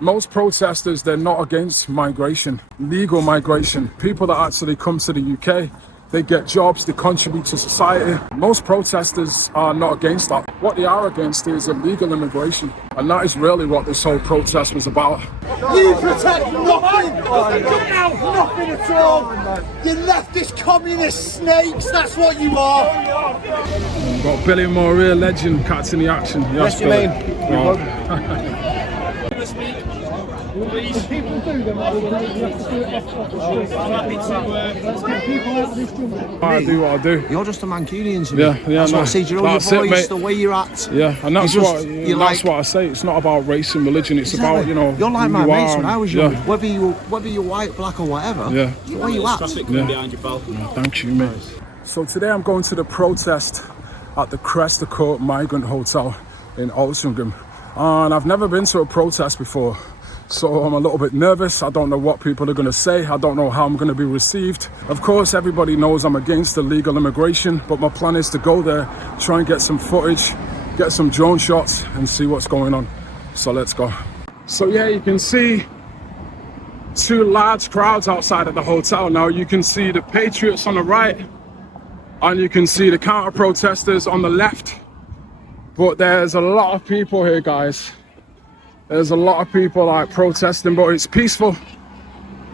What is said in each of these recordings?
Most protesters, they're not against migration, legal migration. People that actually come to the UK, they get jobs, they contribute to society. Most protesters are not against that. What they are against is illegal immigration. And that is really what this whole protest was about. You protect nothing! Nothing at all! You leftist communist snakes, that's what you are! We've got Billy Moore, legend, cats in the action. Yes, you mean? Please. People do them. I do what I do. You're just a Mancunian to me. That's what I see. Your voice, the way you act. Yeah, and that's what I say. It's not about race and religion. It's about, you know, you're like my mates when I was young. Yeah. Whether you're white, black, or whatever. Yeah. The way you act. Behind your belt. Thank you, mate. So today I'm going to the protest at the Cresta Court Migrant Hotel in Altrincham, and I've never been to a protest before. So I'm a little bit nervous. I don't know what people are going to say. I don't know how I'm going to be received. Of course, everybody knows I'm against illegal immigration, but my plan is to go there, try and get some footage, get some drone shots and see what's going on. So let's go. So yeah, you can see two large crowds outside of the hotel. Now you can see the patriots on the right and you can see the counter protesters on the left. But there's a lot of people here, guys. There's a lot of people like protesting, but it's peaceful.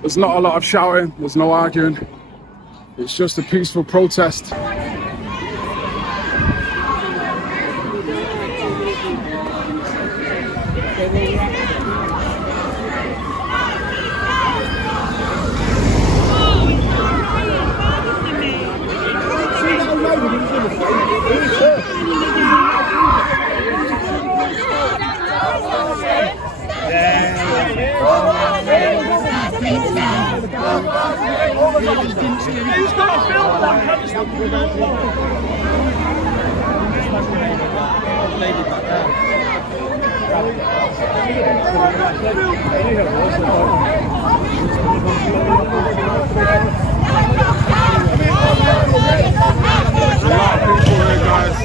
There's not a lot of shouting, there's no arguing. It's just a peaceful protest. Who's got a film of that kind of stuff? There's a lot of people here, guys.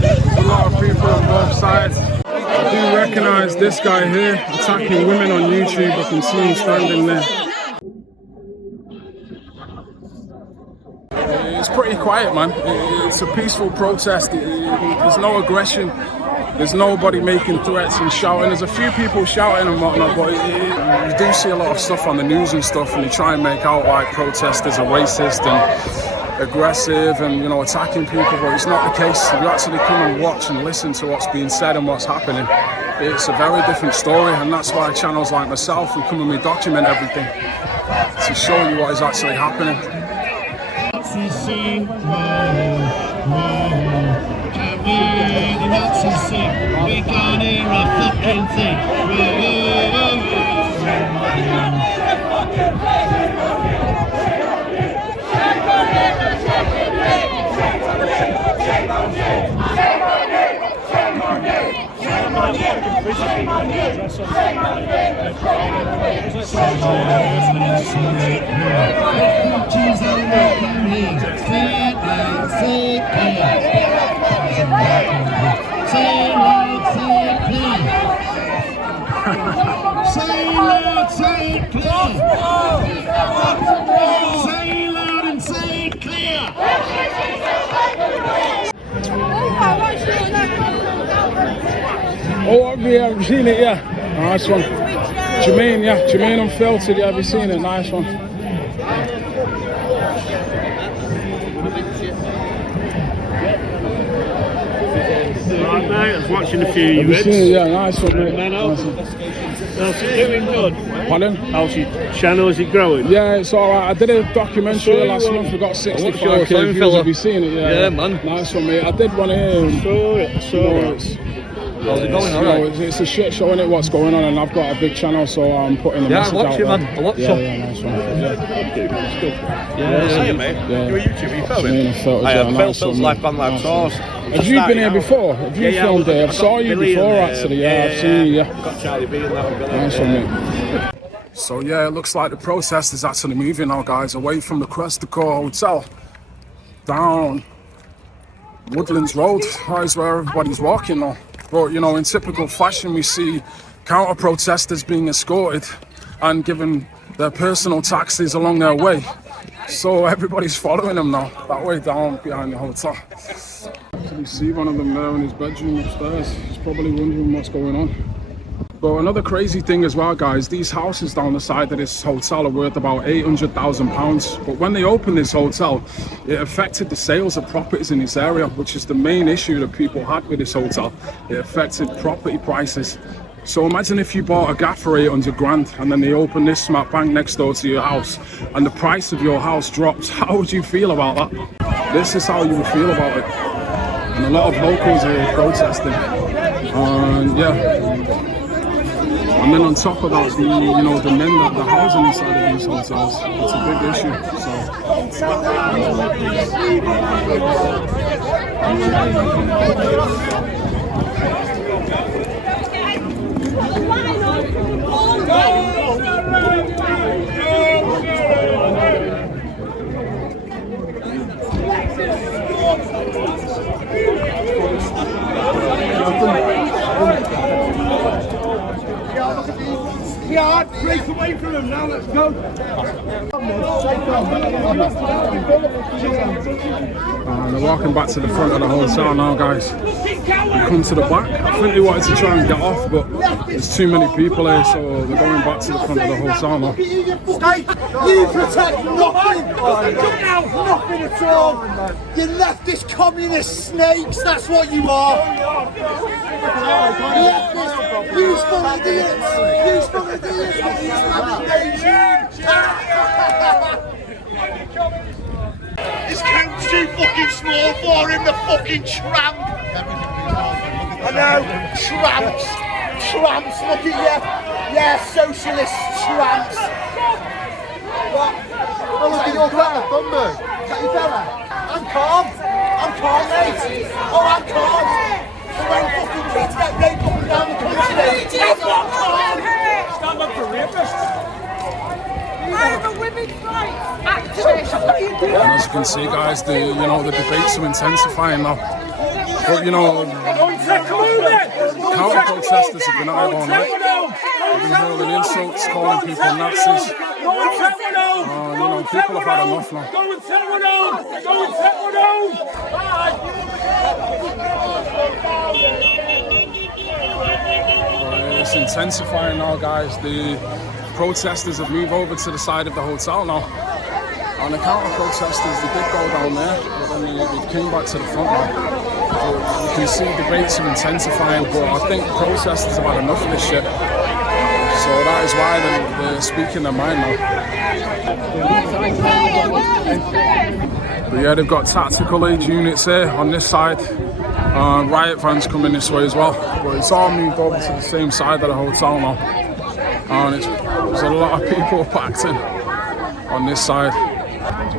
There's a lot of people on both sides. I do recognise this guy here attacking women on YouTube. I can see him standing there. It's pretty quiet, man. It's a peaceful protest. There's no aggression. There's nobody making threats and shouting. There's a few people shouting and whatnot, but you do see a lot of stuff on the news and stuff, and they try and make out like protesters are racist and aggressive and, you know, attacking people, but it's not the case. You actually come and watch and listen to what's being said and what's happening. It's a very different story, and that's why channels like myself, we come and we document everything to show you what is actually happening. We can't hear a fucking thing. Oh, have you seen it? Yeah, nice one. Jermaine, yeah, Jermaine Unfiltered, yeah, have you seen it? Nice one. Right, mate, I was watching a few Have you seen it? Yeah, nice one, mate. Nice one. How's it doing? Good. Pardon? How's your channel? Is it growing? Yeah, it's alright. I did a documentary last month. We got 65k views. Have you seen it? Yeah, man. Nice one, mate. I did one here. I saw it. How's it going? Alright. It's a shit show, innit, what's going on, and I've got a big channel, so I'm putting the message out there. Yeah, I watch it, man. I watch it. Yeah, nice one. Yeah, mate. You're a YouTuber, you filming? I have filmed Life Band Live Tours. Have you been here before? Have you filmed there? I saw you before, actually. Yeah, I've seen you. Got Charlie B in that. Nice one, mate. So yeah, it looks like the protest is actually moving now, guys, away from the Cresta Court Hotel, down Woodlands Road. That is where everybody's walking now. But, you know, in typical fashion, we see counter protesters being escorted and given their personal taxis along their way. So everybody's following them now, that way down behind the hotel. You see one of them there in his bedroom upstairs. He's probably wondering what's going on. But another crazy thing as well, guys, these houses down the side of this hotel are worth about £800,000. But when they opened this hotel, it affected the sales of properties in this area, which is the main issue that people had with this hotel. It affected property prices. So imagine if you bought a gaff for 800 grand and then they open this smack bang next door to your house and the price of your house drops. How would you feel about that? This is how you would feel about it. And a lot of locals are protesting. And yeah. And then on top of that, the men that the housing inside of these hotels, it's a big issue. Yeah, break away from him now, let's go. And they're walking back to the front of the hotel now, guys. We come to the back. I think they wanted to try and get off, but there's too many people here, so they're going back to the front of the hotel now. You protect nothing! Nothing at all! You leftist communist snakes, that's what you are! Leftist, useful idiots! Useful idiots! This camp's too fucking small for him, the fucking tramp! I know, tramps! Tramps, look at you! Yeah, socialist tramps! What? Oh, look at your fella, Thunberg! Is that your fella? I'm calm, mate! Oh, I'm calm! So when fucking kids get raped up and down the country, I'm not calm! Stand up for rapists! I am a women's rights activist. What are you doing? And as you can see, guys, the debates are intensifying now. But counter protesters have been out all night. They've been hurling insults, calling people Nazis. People have had enough now. It's intensifying now, guys. The protesters have moved over to the side of the hotel now. And the counter protesters, they did go down there, but then they came back to the front now. So you can see debates are intensifying, but I think protesters have had enough of this shit. So that is why they're speaking their mind now. But yeah, they've got tactical age units here on this side. Riot vans coming this way as well. But it's all moved over to the same side of the hotel now. And there's a lot of people packed in on this side.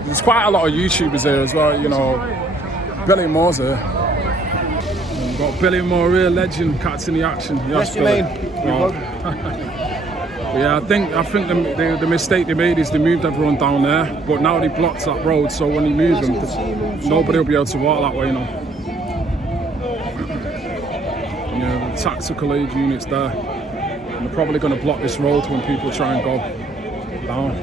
There's quite a lot of YouTubers here as well, Billy Moore's here. We've got Billy Moore here, legend, catching the action. Yes, you mean? Yeah, I think the mistake they made is they moved everyone down there, but now they blocked that road, so when they move them, nobody will be able to walk that way, Yeah, the tactical aid units there. And they're probably going to block this road when people try and go down.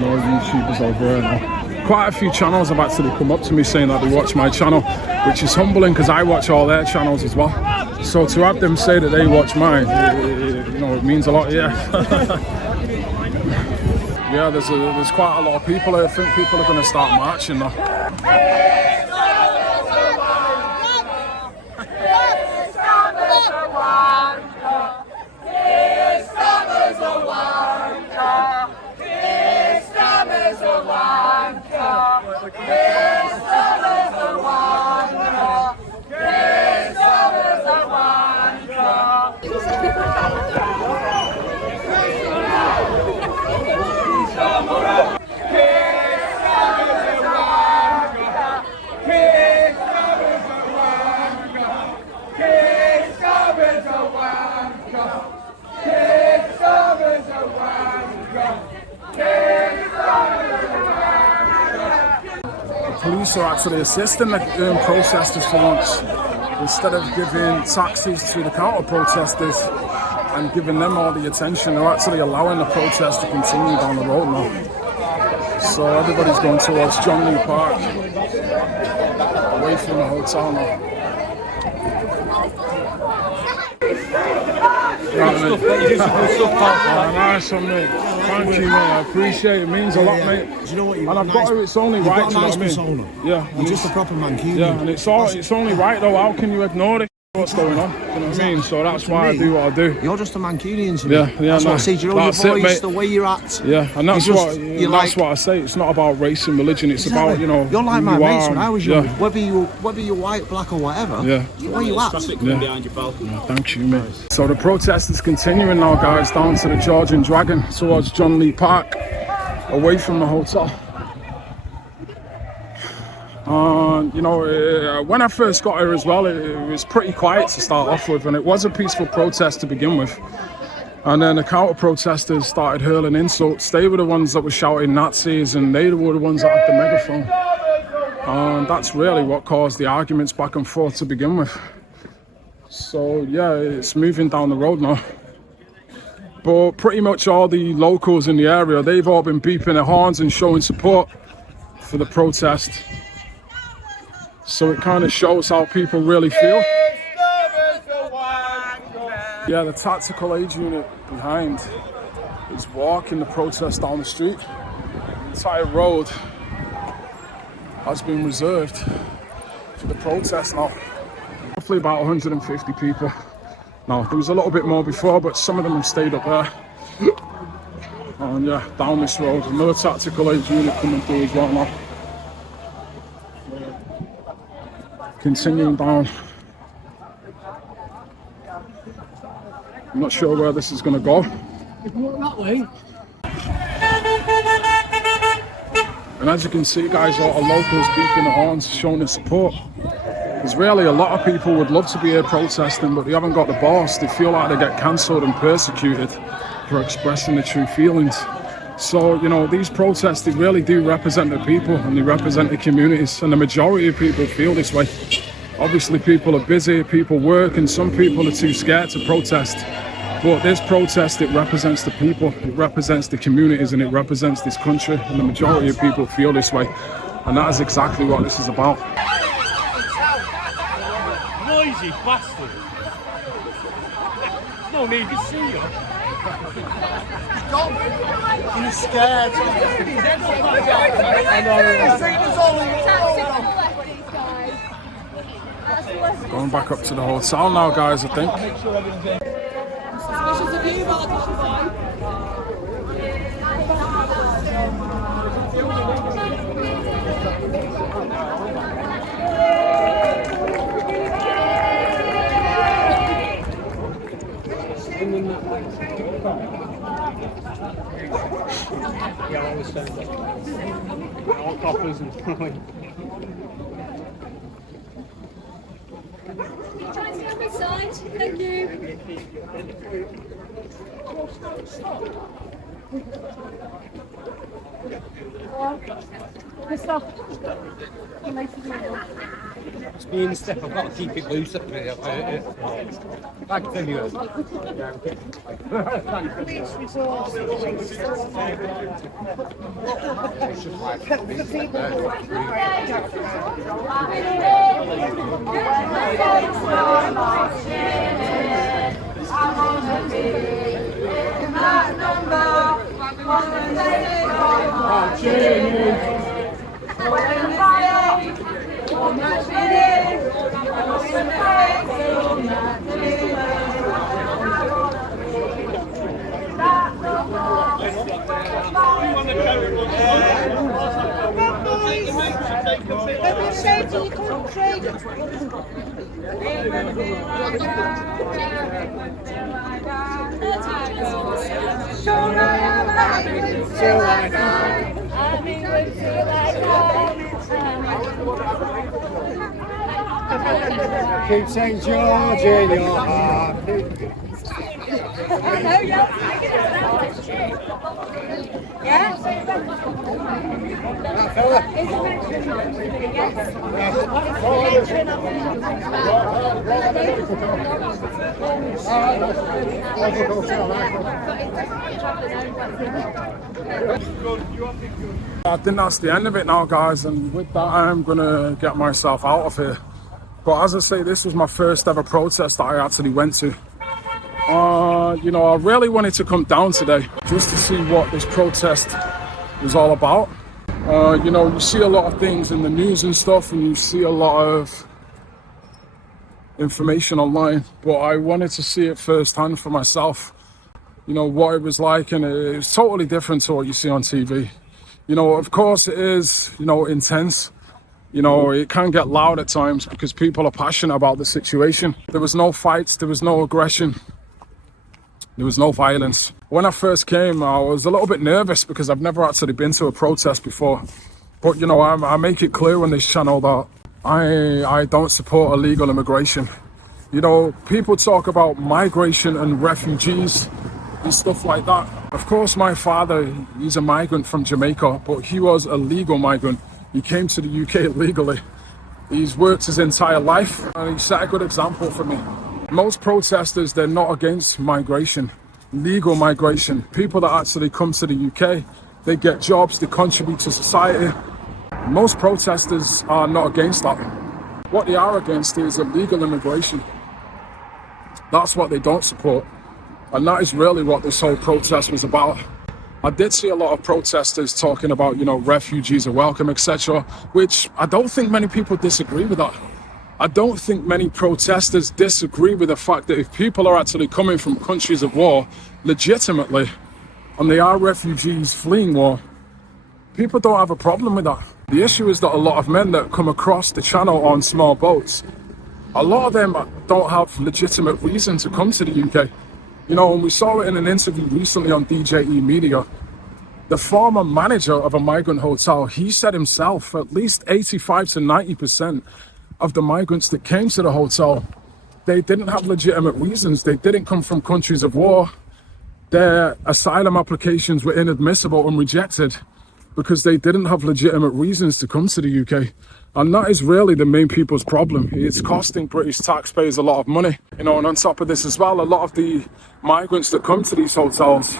No YouTubers over here now. Quite a few channels have actually come up to me saying that they watch my channel, which is humbling because I watch all their channels as well. So to have them say that they watch mine, it means a lot, yeah. Yeah, there's quite a lot of people here. I think people are going to start marching now. Police are actually assisting the protesters for once. Instead of giving taxis to the counter protesters, and giving them all the attention. They're actually allowing the protest to continue down the road now. So everybody's going towards John Lee Park, away from the hotel now. Right, nice one, mate. Thank you, mate. I appreciate it. It means a lot, mate. Do you know what? And I've got to, it's only right, got a nice you know what I persona. mean? Yeah. You're just a proper Mancunian. Yeah, and it's only right though. How can you ignore it? What's going on? You know what I mean? So that's why I do what I do. You're just a Mancunian to me. Yeah, That's what I see. Do you know your voice, the way you're at? Yeah, and that's what I say. It's not about race and religion. It's about, you know, you're like my mates when I was young. Yeah. Whether you're white, black, or whatever. Yeah. The way you act. Yeah. Thank you, mate. So the protest is continuing now, guys, down to the Georgian Dragon towards John Lee Park, away from the hotel. You know, when I first got here as well, it was pretty quiet to start off with, and it was a peaceful protest to begin with. And then the counter-protesters started hurling insults. They were the ones that were shouting Nazis, and they were the ones that had the megaphone. And that's really what caused the arguments back and forth to begin with. So yeah, it's moving down the road now. But pretty much all the locals in the area, they've all been beeping their horns and showing support for the protest. So it kind of shows how people really feel. Yeah, the tactical aid unit behind is walking the protest down the street. The entire road has been reserved for the protest now. Roughly about 150 people. Now, there was a little bit more before, but some of them have stayed up there. And yeah, down this road, another tactical aid unit coming through as well now. Continuing down. I'm not sure where this is going to go. And as you can see, guys, a lot of locals beeping the horns, showing their support. Because really, a lot of people would love to be here protesting, but they haven't got the balls. They feel like they get cancelled and persecuted for expressing their true feelings. So, you know, these protests, they really do represent the people and they represent the communities, and the majority of people feel this way. Obviously, people are busy, people work, and some people are too scared to protest. But this protest, it represents the people, it represents the communities, and it represents this country, and the majority of people feel this way. And that is exactly what this is about. Noisy bastard. There's no need to see you. He's scared. Going back up to the hotel now, guys, I think. Thank you. It's me and Steph, I've got to keep it loose at the minute. Thanks anyway. Keep St. George in your heart. I know, yeah. Yeah? I think that's the end of it now, guys, and with that I'm gonna get myself out of here. But as I say, this was my first ever protest that I actually went to. You know, I really wanted to come down today just to see what this protest was all about. You know, you see a lot of things in the news and stuff, and you see a lot of information online, but I wanted to see it firsthand for myself, you know, what it was like, and it was totally different to what you see on TV. You know, of course it is, you know, intense. You know, it can get loud at times because people are passionate about the situation. There was no fights, there was no aggression, there was no violence. When I first came, I was a little bit nervous because I've never actually been to a protest before. But, you know, I make it clear on this channel that I don't support illegal immigration. You know, people talk about migration and refugees and stuff like that. Of course, my father, he's a migrant from Jamaica, but he was a legal migrant. He came to the UK legally. He's worked his entire life and he set a good example for me. Most protesters, they're not against migration, legal migration. People that actually come to the UK, they get jobs, they contribute to society. Most protesters are not against that. What they are against is illegal immigration. That's what they don't support. And that is really what this whole protest was about. I did see a lot of protesters talking about, you know, refugees are welcome, etc., which I don't think many people disagree with that. I don't think many protesters disagree with the fact that if people are actually coming from countries of war legitimately, and they are refugees fleeing war, people don't have a problem with that. The issue is that a lot of men that come across the channel on small boats, a lot of them don't have legitimate reason to come to the UK. You know, and we saw it in an interview recently on DJE Media. The former manager of a migrant hotel, he said himself, at least 85 to 90% of the migrants that came to the hotel, they didn't have legitimate reasons. They didn't come from countries of war. Their asylum applications were inadmissible and rejected because they didn't have legitimate reasons to come to the UK. And that is really the main people's problem. It's costing British taxpayers a lot of money. You know, and on top of this as well, a lot of the migrants that come to these hotels,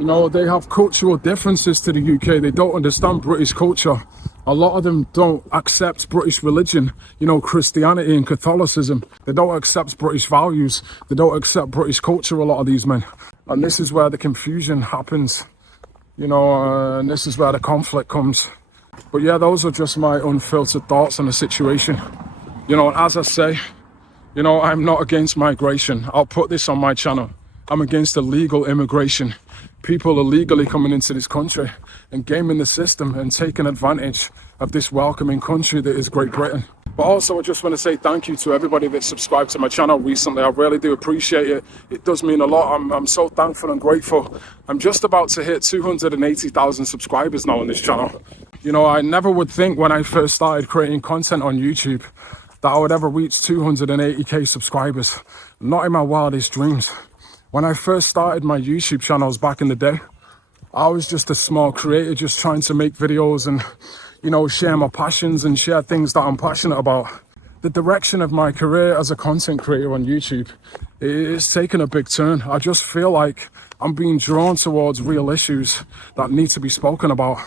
you know, they have cultural differences to the UK. They don't understand British culture. A lot of them don't accept British religion, you know, Christianity and Catholicism. They don't accept British values. They don't accept British culture, a lot of these men. And this is where the confusion happens, you know, and this is where the conflict comes. But yeah, those are just my unfiltered thoughts on the situation. You know, as I say, you know, I'm not against migration. I'll put this on my channel. I'm against illegal immigration. People illegally coming into this country and gaming the system and taking advantage of this welcoming country that is Great Britain. But also, I just want to say thank you to everybody that subscribed to my channel recently. I really do appreciate it. It does mean a lot. I'm so thankful and grateful. I'm just about to hit 280,000 subscribers now on this channel. You know, I never would think when I first started creating content on YouTube that I would ever reach 280k subscribers. Not in my wildest dreams. When I first started my YouTube channels back in the day, I was just a small creator just trying to make videos and, you know, share my passions and share things that I'm passionate about. The direction of my career as a content creator on YouTube is taking a big turn. I just feel like I'm being drawn towards real issues that need to be spoken about.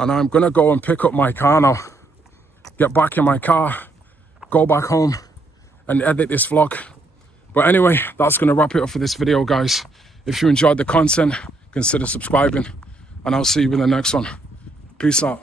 And I'm gonna go and pick up my car now, get back in my car, go back home and edit this vlog. But anyway, that's gonna wrap it up for this video, guys. If you enjoyed the content, consider subscribing and I'll see you in the next one. Peace out.